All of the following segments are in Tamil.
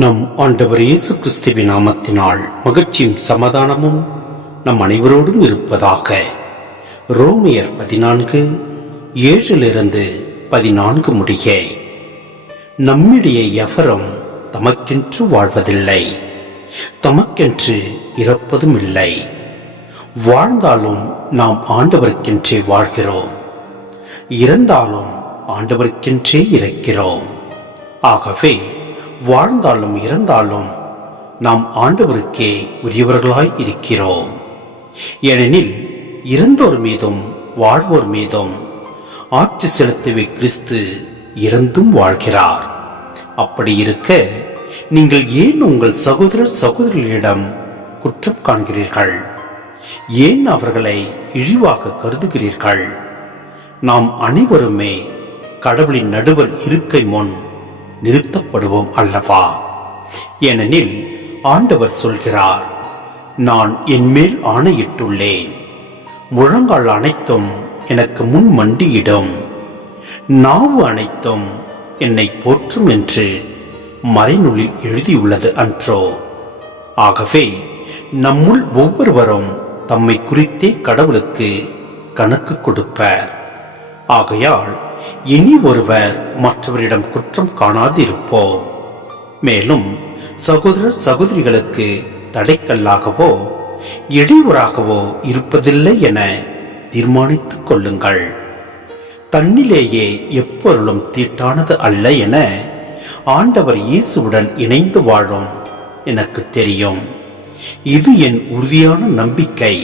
நம் ஆண்டவர் இயேசு கிறிஸ்துவின் நாமத்தினால் மகிழ்ச்சியும் சமாதானமும் நம் அனைவரோடும் இருப்பதாக. ரோமியர் பதினான்கு ஏழிலிருந்து பதினான்கு முடிய. நம்மிடையே எவரும் தமக்கென்று வாழ்வதில்லை. தமக்கென்று இறப்பதும் இல்லை வாழ்ந்தாலும் நாம் ஆண்டவருக்கென்றே வாழ்கிறோம். இறந்தாலும் ஆண்டவருக்கென்றே இருக்கிறோம். ஆகவே வாழ்ந்தாலும் இறந்தாலும் நாம் ஆண்டவருக்கே உரியவர்களாய் இருக்கிறோம். ஏனெனில் இறந்தோர் மீதும் வாழ்வோர் மீதும் ஆட்சி செலுத்தவே கிறிஸ்து இறந்தும் வாழ்கிறார். அப்படி இருக்க நீங்கள் ஏன் உங்கள் சகோதரர் சகோதரிகளிடம் குற்றம் காண்கிறீர்கள்? ஏன் அவர்களை இழிவாக கருதுகிறீர்கள்? நாம் அனைவருமே கடவுளின் நடுவர் இருக்கை முன் நிறுத்தப்படுவோம் அல்லவா? ஏனெனில் ஆண்டவர் சொல்கிறார் நான் என்மேல் ஆணையிட்டுள்ளேன். முழங்கால் அனைத்தும் எனக்கு முன் மண்டியிடும். நாவு அனைத்தும் என்னை போற்றும் என்று மறைநூலில் எழுதியுள்ளது அன்றோ. ஆகவே நம்முள் ஒவ்வொருவரும் தம்மை குறித்தே கடவுளுக்கு கணக்கு கொடுப்பர். ஆகையால் இனி ஒருவர் மற்றவரிடம் குற்றம் காணாதிருப்போம். மேலும் சகோதரர் சகோதரிகளுக்கு தடைக்கல்லாகவோ இடையூறாகவோ இருப்பதில்லை என தீர்மானித்துக் கொள்ளுங்கள். தன்னிலேயே எப்பொருளும் தீட்டானது அல்ல என ஆண்டவர் இயேசுவுடன் இணைந்து வாழும் எனக்கு தெரியும். இது என் உறுதியான நம்பிக்கை.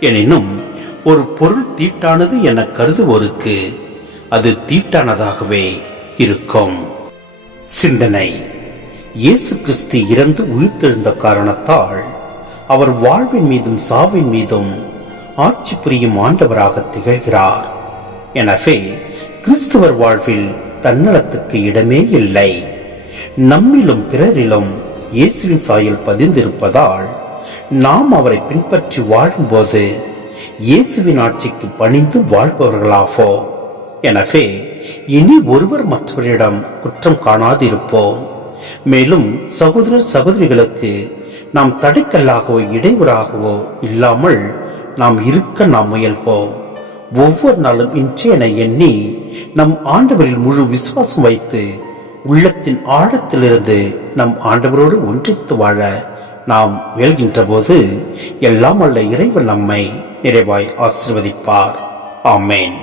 எனினும் ஒரு பொருள் தீட்டானது என கருதுவோருக்கு அது தீட்டானதாகவே இருக்கும். சிந்தனை. இயேசு கிறிஸ்து இறந்து உயிர்த்தெழுந்த காரணத்தால் அவர் வாழ்வின் மீதும் சாவின் மீதும் ஆட்சி புரியும் ஆண்டவராக திகழ்கிறார். எனவே கிறிஸ்துவர் வாழ்வில் தன்னலத்துக்கு இடமே இல்லை. நம்மிலும் பிறரிலும் இயேசுவின் சாயல் பதிந்திருப்பதால் நாம் அவரை பின்பற்றி வாழும்போது இயேசுவின் ஆட்சிக்கு பணிந்து வாழ்பவர்களாவோ எனவே இனி ஒருவர் மற்றவரிடம் குற்றம் காணாதிருப்போம். மேலும் சகோதரர் சகோதரிகளுக்கு நாம் தடைக்கல்லாகவோ இடையூறாகவோ இல்லாமல் நாம் இருக்க நாம் முயல்வோம். ஒவ்வொரு நாளும் இன்றையன எண்ணி நம் ஆண்டவரில் முழு விசுவாசம் வைத்து உள்ளத்தின் ஆழத்திலிருந்து நம் ஆண்டவரோடு ஒன்றித்து வாழ நாம் முயல்கின்ற போது எல்லாம் அல்ல இறைவன் நம்மை நிறைவாய் ஆசிர்வதிப்பார். ஆமேன்.